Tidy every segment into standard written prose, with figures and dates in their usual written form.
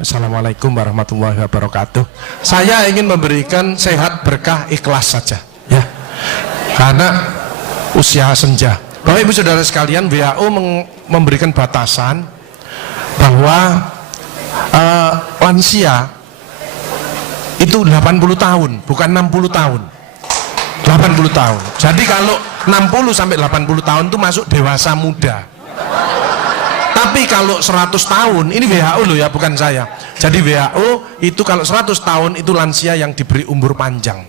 Assalamualaikum warahmatullahi wabarakatuh. Saya ingin memberikan sehat, berkah, ikhlas saja ya, karena usia senja. Bapak ibu saudara sekalian, WHO memberikan batasan bahwa lansia itu 80 tahun, bukan 60 tahun. 80 tahun. Jadi kalau 60 sampai 80 tahun itu masuk dewasa muda. Tapi kalau 100 tahun, ini WHO loh ya, bukan saya. Jadi WHO itu kalau 100 tahun itu lansia yang diberi umur panjang.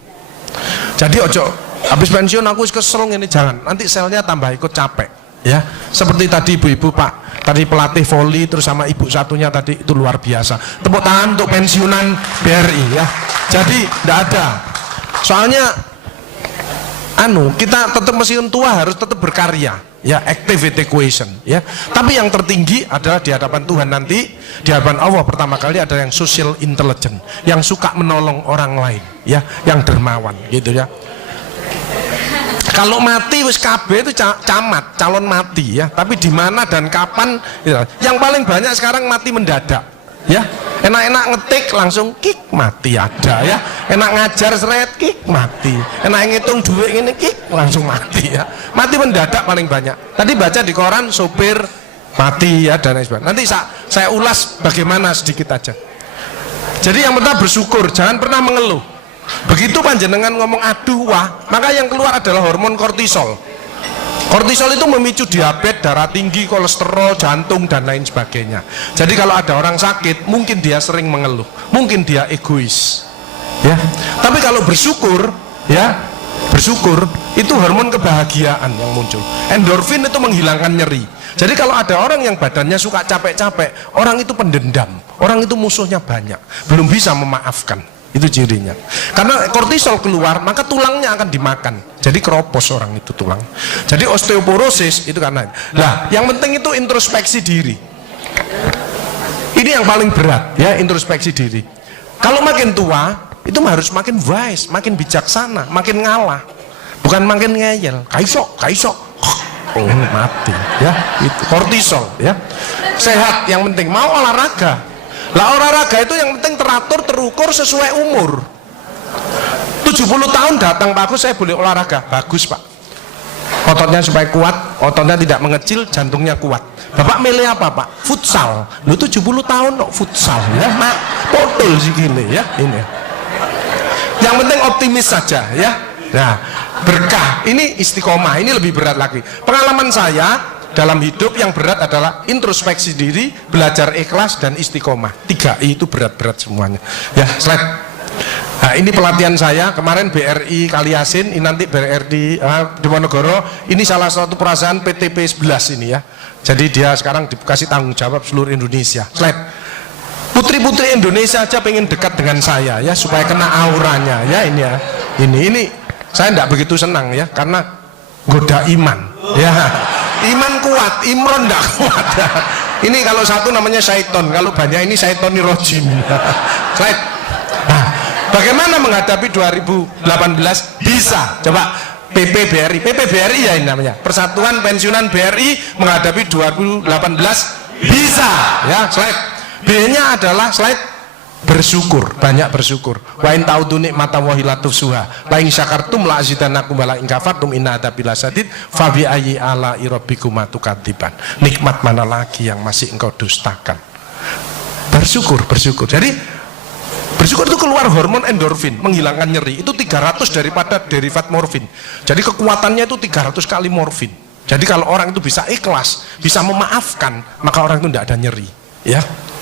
Jadi ojo habis pensiun aku kesel ini, jangan. Nanti selnya tambah ikut capek ya. Seperti tadi ibu-ibu Pak, tadi pelatih voli terus sama ibu satunya tadi itu luar biasa. Tepuk tangan untuk pensiunan BRI ya. Jadi tidak ada. Soalnya kita tetap pensiun tua harus tetap berkarya ya, activity equation ya. Tapi yang tertinggi adalah di hadapan Tuhan nanti, di hadapan Allah pertama kali ada yang social intelligence, yang suka menolong orang lain ya, yang dermawan gitu ya. Kalau mati wis KB itu camat, calon mati ya. Tapi di mana dan kapan ya. Yang paling banyak sekarang mati mendadak ya. Enak-enak ngetik langsung kik mati ada ya. Enak ngajar seret kik mati. Enak ngitung duit ini kik langsung mati ya. Mati mendadak paling banyak. Tadi baca di koran sopir mati ya dan lain sebagainya. Nanti saya ulas bagaimana sedikit aja. Jadi yang pertama bersyukur, jangan pernah mengeluh. Begitu panjenengan ngomong aduh wah, maka yang keluar adalah hormon kortisol. Kortisol itu memicu diabetes, darah tinggi, kolesterol, jantung dan lain sebagainya. Jadi kalau ada orang sakit, mungkin dia sering mengeluh, mungkin dia egois, ya. Tapi kalau bersyukur, ya, bersyukur itu hormon kebahagiaan yang muncul. Endorfin itu menghilangkan nyeri. Jadi kalau ada orang yang badannya suka capek-capek, orang itu pendendam, orang itu musuhnya banyak, belum bisa memaafkan. Itu cirinya. Karena kortisol keluar, maka tulangnya akan dimakan. Jadi keropos orang itu tulang. Jadi osteoporosis itu karena. Nah, yang penting itu introspeksi diri. Ini yang paling berat ya, introspeksi diri. Kalau makin tua, itu harus makin wise, makin bijaksana, makin ngalah. Bukan makin ngeyel. Kaisok. Oh, mati ya. Itu kortisol ya. Sehat yang penting, mau olahraga. Lah olahraga itu yang penting teratur, terukur sesuai umur. 70 tahun datang Pak Agus, saya boleh olahraga. Bagus Pak, ototnya supaya kuat, ototnya tidak mengecil, jantungnya kuat. Bapak milih apa Pak? Futsal. Lu 70 tahun kok futsal ya Mak, potol sih gile ya ini. Yang penting optimis saja ya. Nah, berkah ini istiqomah, ini lebih berat lagi. Pengalaman saya dalam hidup yang berat adalah introspeksi diri, belajar ikhlas dan istiqomah. 3I itu berat-berat semuanya. Ya, slide. Nah, ini pelatihan saya kemarin BRI Kaliasin, ini nanti BRI Diponegoro. Ini salah satu perusahaan PTP 11 ini ya. Jadi dia sekarang dikasih tanggung jawab seluruh Indonesia. Slide. Putri-putri Indonesia aja pengen dekat dengan saya ya, supaya kena auranya ya ini ya. Ini saya tidak begitu senang ya, karena goda iman ya. Iman kuat, Imron tidak kuat. Ini kalau satu namanya syaiton, kalau banyak ini syaitoni rojim. Slide. Nah, bagaimana menghadapi 2018? Bisa. Coba PPBRI ya ini namanya. Persatuan Pensiunan BRI menghadapi 2018 bisa. Ya, slide. B-nya adalah slide bersyukur, banyak bersyukur. Wa in ta'udu ni'matallahi la tuhsuha. La in syakartum la azidannakum wa la in kafartum inna adzabi lasyadid. Fa bi ayyi ala'i rabbikuma tukadziban. Nikmat mana lagi yang masih engkau dustakan? Bersyukur. Jadi bersyukur itu keluar hormon endorfin, menghilangkan nyeri. Itu 300 daripada derivat morfin. Jadi kekuatannya itu 300 kali morfin. Jadi kalau orang itu bisa ikhlas, bisa memaafkan, maka orang itu tidak ada nyeri. Ya.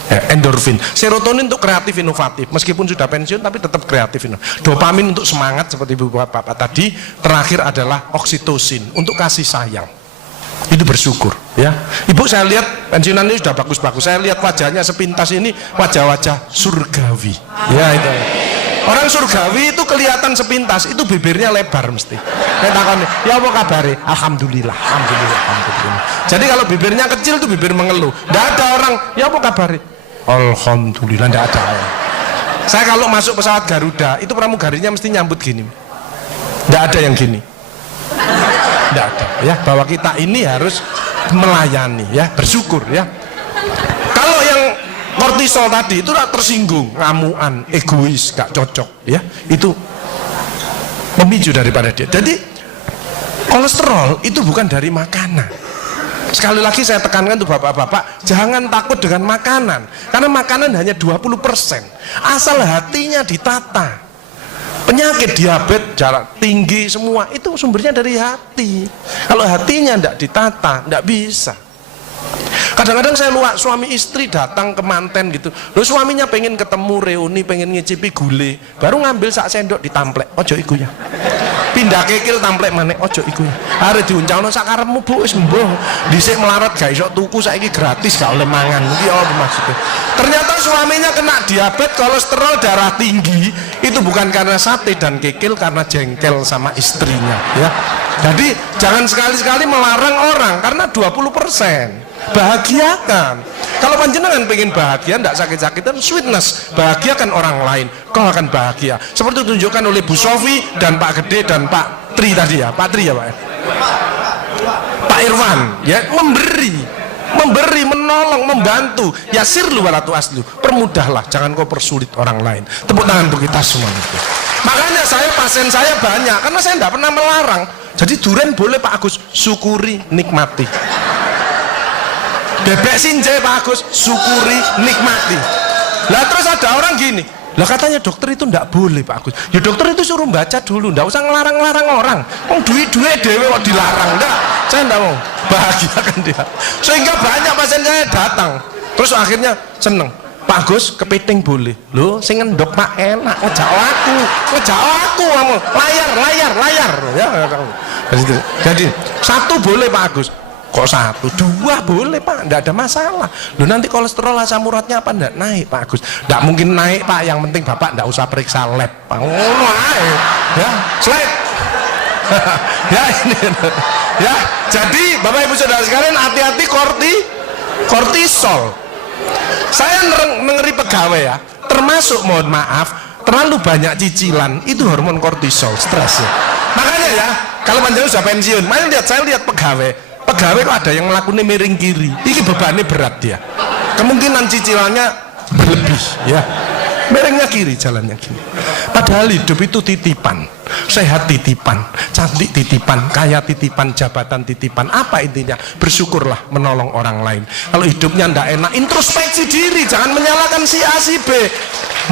Endorfin, serotonin untuk kreatif inovatif, meskipun sudah pensiun tapi tetap kreatif inovatif. Dopamin untuk semangat seperti ibu bapak tadi. Terakhir adalah oksitosin untuk kasih sayang. Itu bersyukur ya. Ibu saya lihat pensiunan ini sudah bagus-bagus. Saya lihat wajahnya sepintas ini wajah-wajah surgawi. Ya itu. Orang surgawi itu kelihatan sepintas, itu bibirnya lebar mesti. Saya takoni, ya apa kabare? Alhamdulillah. Jadi kalau bibirnya kecil itu bibir mengeluh. Tidak ada orang, ya apa kabare? Alhamdulillah, tidak ada. Saya kalau masuk pesawat Garuda, itu pramugarinya mesti nyambut gini. Tidak ada yang gini. Tidak ada ya, bahwa kita ini harus melayani ya, bersyukur ya. Kalau yang kortisol tadi itu tersinggung, ngamuan, egois, gak cocok, ya. Itu pemicu daripada dia. Jadi kolesterol itu bukan dari makanan. Sekali lagi saya tekankan tuh bapak-bapak, jangan takut dengan makanan, karena makanan hanya 20%. Asal hatinya ditata. Penyakit diabetes, darah tinggi, semua itu sumbernya dari hati. Kalau hatinya tidak ditata, tidak bisa. Kadang-kadang saya luak suami istri datang ke manten gitu, lo suaminya pengen ketemu reuni, pengen ngicipi gule, baru ngambil sak sendok ditamplek, ojo iku ya. Pindah kekil tamplek maneh, ojo iku ya. Are diuncalno sak karepmu Bu, wis mbuh. Dhisik melarat gak iso tuku, saiki gratis gak oleh mangan. Iki apa maksudnya? Ternyata suaminya kena diabetes, kolesterol, darah tinggi, itu bukan karena sate dan kekil, karena jengkel sama istrinya, ya. Jadi jangan sekali-sekali melarang orang karena 20%. Bahagiakan. Kalau panjenengan pengen bahagia, tidak sakit-sakitan, sweetness, bahagiakan orang lain, kau akan bahagia. Seperti ditunjukkan oleh Bu Sofi dan Pak Gede dan Pak Tri tadi ya, Pak Tri ya Pak. Pak Irwan, ya, memberi, menolong, membantu. Ya sirlu walatu aslu, permudahlah, jangan kau persulit orang lain. Tepuk tangan untuk kita semua itu. Makanya pasien saya banyak, karena saya tidak pernah melarang. Jadi durian boleh Pak Agus, syukuri, nikmati. Bebek sinjai Pak Agus, syukuri, nikmati. Lah terus ada orang gini, lah katanya dokter itu ndak boleh Pak Agus. Ya dokter itu suruh baca dulu, ndak usah ngelarang-larang orang. Duit-duit dewe kok dilarang, ndak. Saya ndak mau, bahagiakan dia. Sehingga banyak pasien saya datang, terus akhirnya seneng. Pak Agus, kepiting boleh. Loh, sing ngendok Pak enak, ngejak aku kamu. Layar. Ya, jadi satu boleh Pak Agus. Kok satu, dua boleh Pak, enggak ada masalah. Loh nanti kolesterol asam uratnya apa enggak naik Pak Agus? Enggak mungkin naik Pak, yang penting Bapak enggak usah periksa lab Pak. Ngono ae. Ya, slide. Ya ini. Ya, jadi Bapak Ibu Saudara sekalian hati-hati kortisol. Saya ngeri pegawai ya, termasuk mohon maaf, terlalu banyak cicilan, itu hormon kortisol, stres ya. Makanya ya, kalau panjenengan sudah pensiun, saya lihat pegawai kok ada yang melakukannya miring kiri, ini bebannya berat dia, kemungkinan cicilannya berlebih ya, miringnya kiri, jalannya kiri. Padahal hidup itu titipan, sehat titipan, cantik titipan, kaya titipan, jabatan titipan. Apa intinya? Bersyukurlah, menolong orang lain. Kalau hidupnya ndak enak, introspeksi diri, jangan menyalahkan si A si B,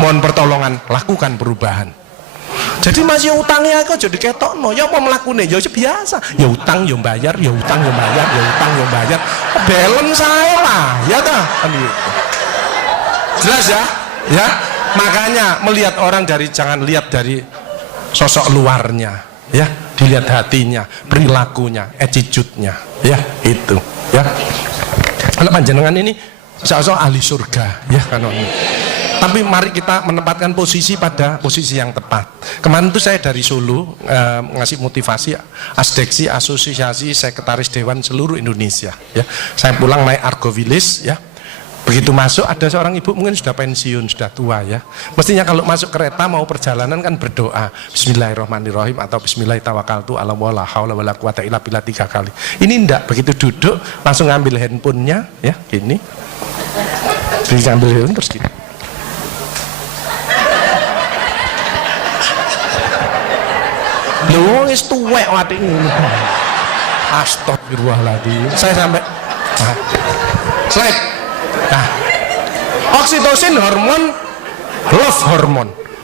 mohon pertolongan, lakukan perubahan. Jadi masih utangnya kok jadi ketokno, ya apa melakukannya? Ya biasa, ya utang, ya bayar, ya utang, ya bayar, ya utang, ya bayar. Balance saya lah, ya dah. Jelas ya? Ya, makanya melihat orang jangan lihat dari sosok luarnya, ya, dilihat hatinya, perilakunya, attitude-nya, ya, itu, ya. Kalau panjenengan ini seolah ahli surga, ya kan ini. Tapi mari kita menempatkan posisi pada posisi yang tepat. Kemarin itu saya dari Solo ngasih motivasi asdeksi asosiasi sekretaris dewan seluruh Indonesia. Ya, saya pulang naik Argo Wilis, ya. Begitu masuk ada seorang ibu mungkin sudah pensiun, sudah tua ya. Mestinya kalau masuk kereta mau perjalanan kan berdoa Bismillahirrahmanirrahim atau Bismillahirrahmanirrahim ala wala haula wala quwata illa billah 3 kali. Ini enggak, begitu duduk langsung ngambil handphonenya ya, gini. Terus ngambil handphone terus gini. Lho wis tuwek watik ngono. Astagfirullahaladzim. Saya sampai slide. Nah, oksitosin hormon love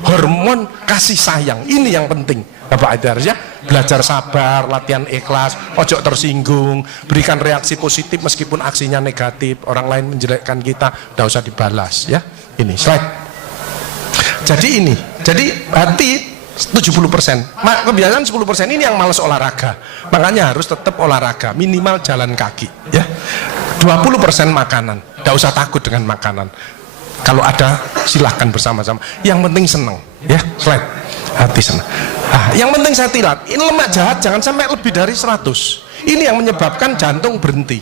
hormon kasih sayang. Ini yang penting. Bapak itu harus ya belajar sabar, latihan ikhlas, ojo tersinggung, berikan reaksi positif meskipun aksinya negatif. Orang lain menjelekkan kita, tidak usah dibalas ya. Ini slide. Jadi hati 70%, kebiasaan 10% ini yang malas olahraga, makanya harus tetap olahraga, minimal jalan kaki ya. 20% makanan, tidak usah takut dengan makanan, kalau ada silahkan bersama-sama, yang penting seneng ya. Slide, hati seneng. Yang penting saya tilat, ini lemak jahat jangan sampai lebih dari 100, ini yang menyebabkan jantung berhenti,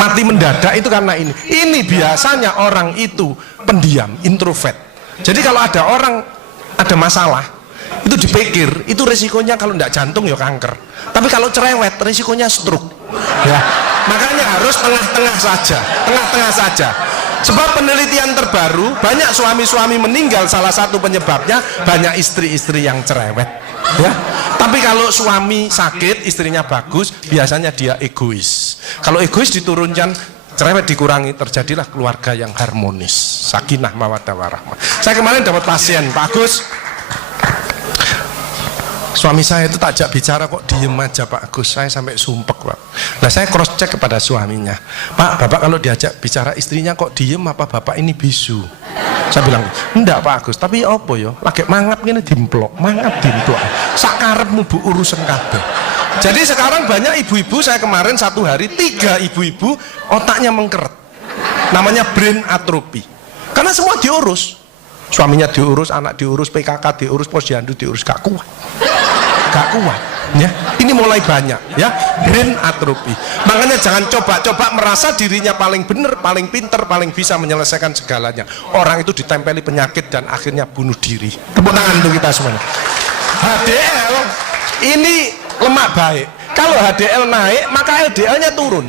mati mendadak itu karena ini biasanya orang itu pendiam, introvert. Jadi kalau ada orang ada masalah itu dipikir itu resikonya kalau tidak jantung ya kanker, tapi kalau cerewet resikonya stroke ya. Makanya harus tengah-tengah saja. Sebab penelitian terbaru, banyak suami-suami meninggal, salah satu penyebabnya banyak istri-istri yang cerewet, ya. Tapi kalau suami sakit, istrinya bagus, biasanya dia egois. Kalau egois diturunkan, cerewet dikurangi, terjadilah keluarga yang harmonis, sakinah mawaddah warahmah. Saya kemarin dapat pasien, Pak Agus, suami saya itu tak ajak bicara kok diem aja Pak Agus, saya sampai sumpek Pak. Nah saya cross check kepada suaminya, Pak, Bapak kalau diajak bicara istrinya kok diem, apa Bapak ini bisu? Saya bilang, enggak Pak Agus, tapi apa yo, lagi mangap gini dimplok, mangap dimplok, sakarepmu bu urusan kabeh. Jadi sekarang banyak ibu-ibu, saya kemarin satu hari 3 ibu-ibu otaknya mengkeret, namanya brain atrophy, karena semua diurus, suaminya diurus, anak diurus, PKK diurus, posyandu diurus, gak kuat, ya. Ini mulai banyak, ya, brain atrophy. Makanya jangan coba-coba merasa dirinya paling benar, paling pinter, paling bisa menyelesaikan segalanya. Orang itu ditempeli penyakit dan akhirnya bunuh diri. Tepuk tangan untuk kita semuanya. HDL ini lemak baik. Kalau HDL naik, maka LDL-nya turun.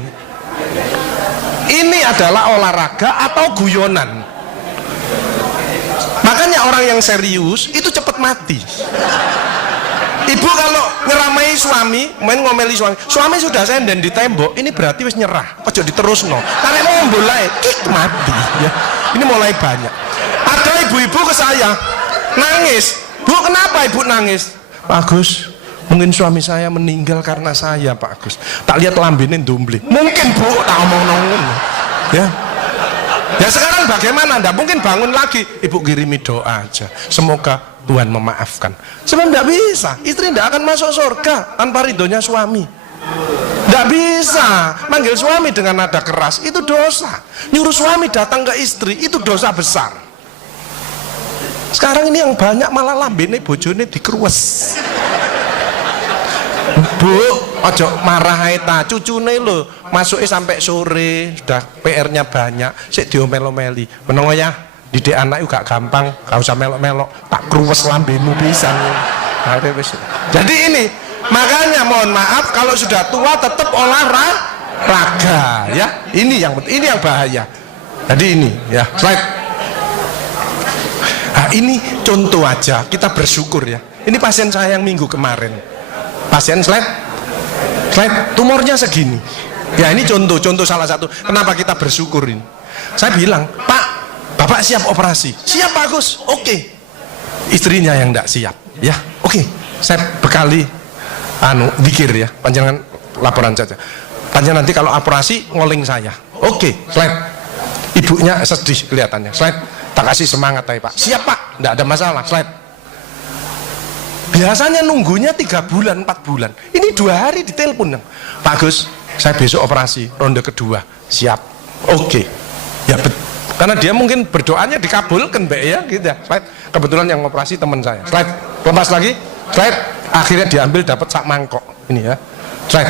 Ini adalah olahraga atau guyonan. Makanya orang yang serius itu cepat mati. Ibu kalau ngeramai suami, main ngomeli suami sudah senden di tembok, ini berarti wis nyerah, ojo diterusno. Karena mau mulai kik mati, ya. Ini mulai banyak. Ada ibu-ibu ke saya nangis, Bu kenapa ibu nangis? Pak Agus, mungkin suami saya meninggal karena saya Pak Agus. Tak lihat lambene ndumbli. Mungkin Bu, tak omong-omong, ya. Ya sekarang bagaimana? Nggak mungkin bangun lagi. Ibu kirimi doa aja, semoga Tuhan memaafkan. Sebab tidak bisa, istri tidak akan masuk surga tanpa ridhonya suami. Tidak bisa manggil suami dengan nada keras, itu dosa. Nyuruh suami datang ke istri, itu dosa besar. Sekarang ini yang banyak malah lambene bojone dikeruwes. Bu, ojo marah ta, cucune lho, masuknya sampai sore, sudah PR-nya banyak, sik diomel-omeli. Menengo ya, didik anak juga gampang, gak usah melok-melok, tak kruwes lambemu pisan. Jadi ini, makanya mohon maaf kalau sudah tua tetap olahraga, ya. Ini yang bahaya. Jadi ini, ya, slide. Nah, ini contoh aja, kita bersyukur ya. Ini pasien saya yang minggu kemarin. Pasien slide, tumornya segini. Ya ini contoh salah satu. Kenapa kita bersyukur ini? Saya bilang, Pak, Bapak siap operasi? Siap bagus, oke. Istrinya yang tidak siap, ya oke. Saya bekali, pikir ya, panjangan laporan saja. Panjangan nanti kalau operasi ngoling saya. Oke, slide. Ibunya sedih kelihatannya. Slide, tak kasih semangat ya Pak. Siap Pak, tidak ada masalah. Slide. Biasanya nunggunya 3 bulan, 4 bulan. Ini 2 hari ditelepon, Pak Gus, saya besok operasi ronde kedua, siap, oke. Ya karena dia mungkin berdoanya dikabulkan, Mbak ya, gitu ya. Slide. Kebetulan yang operasi teman saya. Slide, lepas lagi, slide. Akhirnya diambil dapat sak mangkok, ini ya. Slide,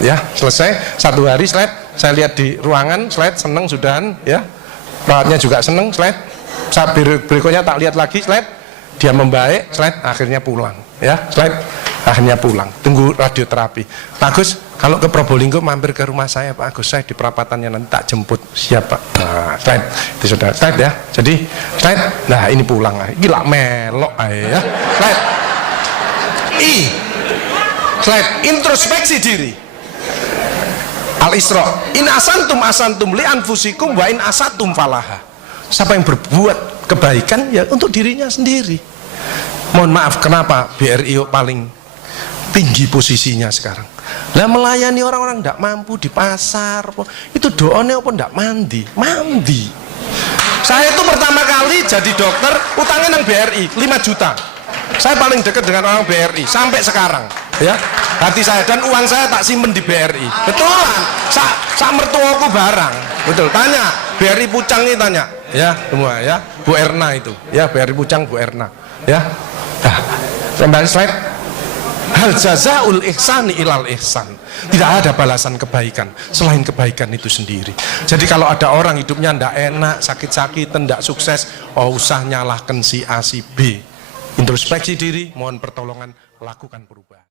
ya selesai 1 hari. Slide, saya lihat di ruangan, slide, seneng sudahan, ya. Perawatnya juga seneng, slide. Saat berikutnya tak lihat lagi, slide, dia membaik, slide, akhirnya pulang, ya, slide, akhirnya pulang, tunggu radioterapi. Pak Agus, kalau ke Probolinggo mampir ke rumah saya Pak Agus, saya di perapatannya nanti tak jemput, siap Pak. Nah, slide, itu sudah slide ya, jadi slide, nah ini pulang, gila melok ya, slide, slide, introspeksi diri. Al-Isra, in asantum li anfusikum wa in asatum falaha. Siapa yang berbuat kebaikan ya untuk dirinya sendiri. Mohon maaf, kenapa BRI paling tinggi posisinya sekarang? Lah melayani orang-orang tidak mampu di pasar, itu doanya apa tidak mandi? Saya itu pertama kali jadi dokter, utangnya nang BRI 5 juta. Saya paling dekat dengan orang BRI sampai sekarang, ya. Hati saya dan uang saya tak simpen di BRI. Betulan, sak mertuaku barang. Betul, tanya BRI Pucang ini tanya. Ya semua ya, Bu Erna itu ya, BRI Pucang Bu Erna ya. Nah, kembali slide. Hal jazaul ihsani ilal ihsan. Tidak ada balasan kebaikan selain kebaikan itu sendiri. Jadi kalau ada orang hidupnya ndak enak, sakit-sakitan, ndak sukses, usah nyalahkan si A si B. Introspeksi diri, mohon pertolongan, lakukan perubahan.